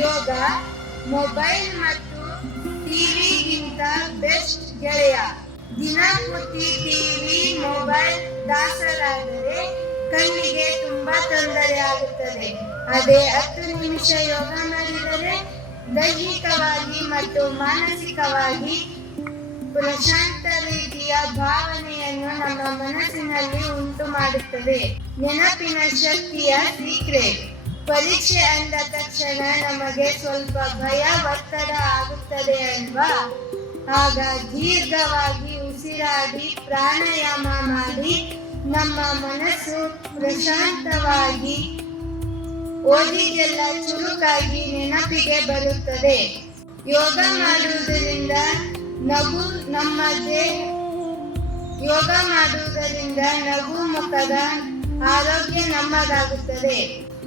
ಯೋಗ mobile ಮತ್ತು ಟಿವಿಗಿಂತ best ಗೆಳೆಯ. ದಿನಪೂರ್ತಿ ಟಿವಿ ಮೊಬೈಲ್ ದಾಸರಾದರೆ ಕಣ್ಣಿಗೆ ತುಂಬಾ ತೊಂದರೆ ಆಗುತ್ತದೆ. ಅದೇ 10 ನಿಮಿಷ ಯೋಗ ಮಾಡಿದರೆ ದೈಹಿಕವಾಗಿ ಮತ್ತು ಮಾನಸಿಕವಾಗಿ ಪ್ರಶಾಂತ ರೀತಿಯ ಭಾವನೆಯನ್ನು ನಮ್ಮ ಮನಸ್ಸಿನಲ್ಲಿ ಉಂಟು ಮಾಡುತ್ತದೆ. ನೆನಪಿನ ಶಕ್ತಿಯ ಸೀಕ್ರೆಟ್. ಪರೀಕ್ಷೆ ಅಂದ ತಕ್ಷಣ ನಮಗೆ ಸ್ವಲ್ಪ ಭಯ ಒತ್ತಡ ಆಗುತ್ತದೆ ಅಲ್ವಾ? ಆಗ ದೀರ್ಘವಾಗಿ ಉಸಿರಾಡಿ ಪ್ರಾಣಾಯಾಮ ಮಾಡಿ ನಮ್ಮ ಮನಸ್ಸು ಪ್ರಶಾಂತವಾಗಿ ಓದಿಗೆಲ್ಲ ಚುರುಕಾಗಿ ನೆನಪಿಗೆ ಬರುತ್ತದೆ. ಯೋಗ ಮಾಡುವುದರಿಂದ ನಗು ಮುಖದ ಆರೋಗ್ಯ ನಮ್ಮದಾಗುತ್ತದೆ.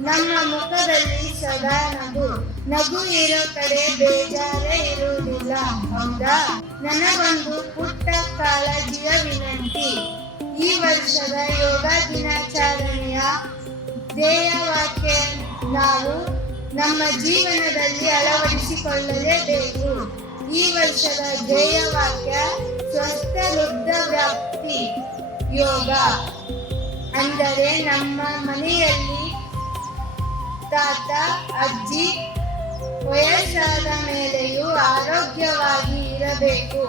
ನಮ್ಮ ಮುಖದಲ್ಲಿ ಸದಾ ನಗು ಇರೋ ಕಡೆ ಬೇಜಾರೇ ಇರುವುದಿಲ್ಲ, ಹೌದಾ? ನನಗೊಂದು ಪುಟ್ಟ ಕಾಳಜಿಯ ವಿನಂತಿ. ಈ ವರ್ಷದ ಯೋಗ ದಿನಾಚರಣೆಯ ಧ್ಯೇಯವಾಕ್ಯ ನಾವು ನಮ್ಮ ಜೀವನದಲ್ಲಿ ಅಳವಡಿಸಿಕೊಳ್ಳಲೇಬೇಕು. ಈ ವರ್ಷದ ಧ್ಯೇಯವಾಕ್ಯ ಸ್ವಸ್ಥ ವೃದ್ಧಾಪ್ತಿ ಯೋಗ. ಅಂದರೆ ನಮ್ಮ ಮನೆಯಲ್ಲಿ ತಾತ ಅಜ್ಜಿ ವಯಸ್ಸಾದ ಮೇಲೆಯೂ ಆರೋಗ್ಯವಾಗಿ ಇರಬೇಕು.